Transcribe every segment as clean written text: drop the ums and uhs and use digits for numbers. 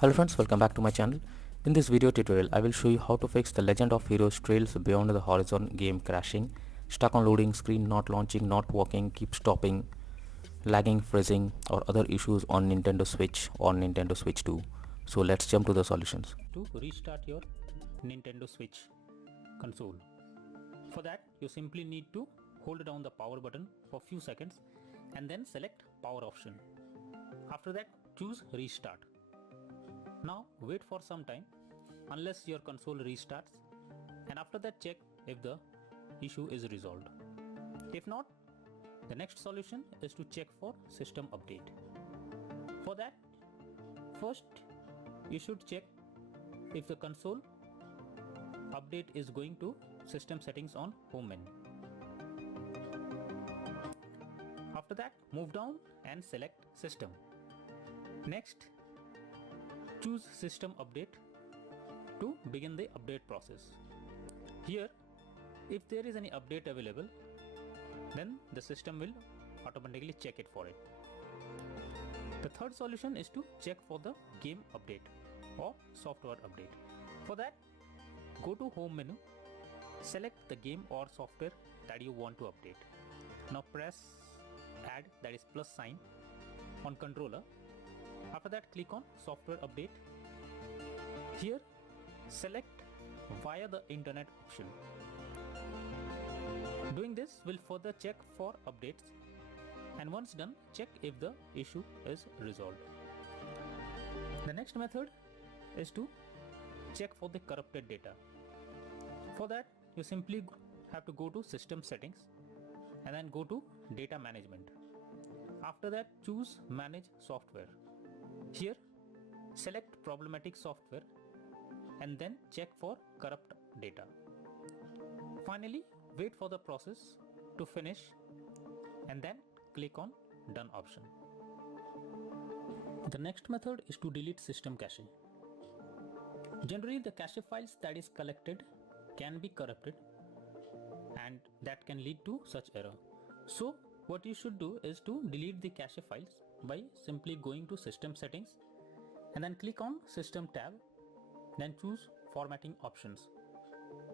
Hello friends, welcome back to my channel. In this video tutorial, I will show you how to fix the Legend of Heroes Trails Beyond the Horizon game crashing, stuck on loading screen, not launching, not working, keep stopping, lagging, freezing or other issues on Nintendo Switch or Nintendo Switch 2. So let's jump to the solutions. To restart your Nintendo Switch console. For that, you simply need to hold down the power button for few seconds and then select power option. After that, choose restart. Now wait for some time unless your console restarts, and after that check if the issue is resolved. If not, the next solution is to check for system update. For that, first you should check if the console update is going to system settings on home menu. After that, move down and select system. Next, choose system update to begin the update process. Here, if there is any update available, then the system will automatically check it for it. The third solution is to check for the game update or software update. For that, go to home menu, select the game or software that you want to update. Now press add, that is plus sign, on controller. After that, click on software update. Here, select via the internet option. Doing this will further check for updates, and once done, check if the issue is resolved. The next method is to check for the corrupted data. For that, you simply have to go to system settings and then go to data management. After that, choose manage software. Here, select problematic software and then check for corrupt data. Finally, wait for the process to finish and then click on done option. The next method is to delete system cache. Generally, the cache files that is collected can be corrupted, and that can lead to such error. So what you should do is to delete the cache files by simply going to system settings and then click on system tab, then choose formatting options,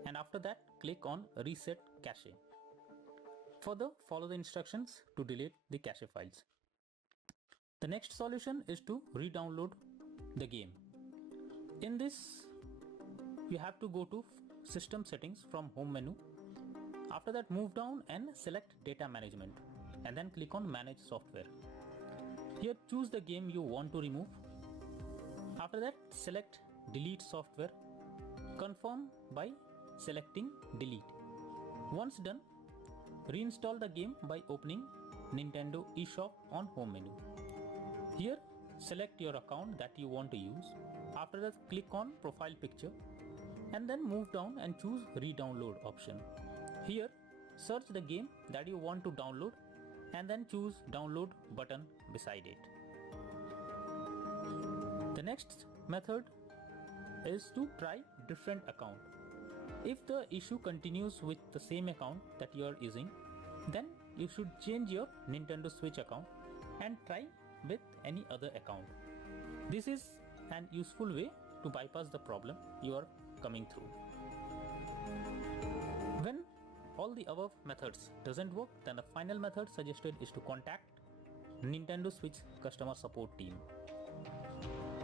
and after that click on reset cache. Further, follow the instructions to delete the cache files. The next solution is to re-download the game. In this, you have to go to system settings from home menu. After that, move down and select data management and then click on manage software. Here, choose the game you want to remove. After that, select delete software. Confirm by selecting delete. Once done, reinstall the game by opening Nintendo eShop on home menu. Here, select your account that you want to use. After that, click on profile picture and then move down and choose re-download option. Here, search the game that you want to download and then choose download button beside it. The next method is to try different account. If the issue continues with the same account that you are using, then you should change your Nintendo Switch account and try with any other account. This is an useful way to bypass the problem you are coming through. When all the above methods doesn't work, then the final method suggested is to contact Nintendo Switch customer support team.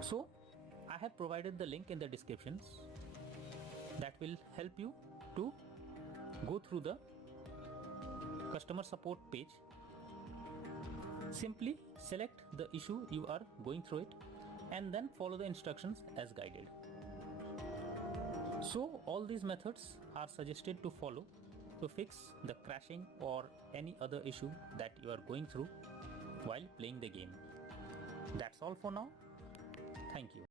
So I have provided the link in the descriptions that will help you to go through the customer support page. Simply select the issue you are going through it and then follow the instructions as guided. So all these methods are suggested to follow to fix the crashing or any other issue that you are going through while playing the game. That's all for now. Thank you.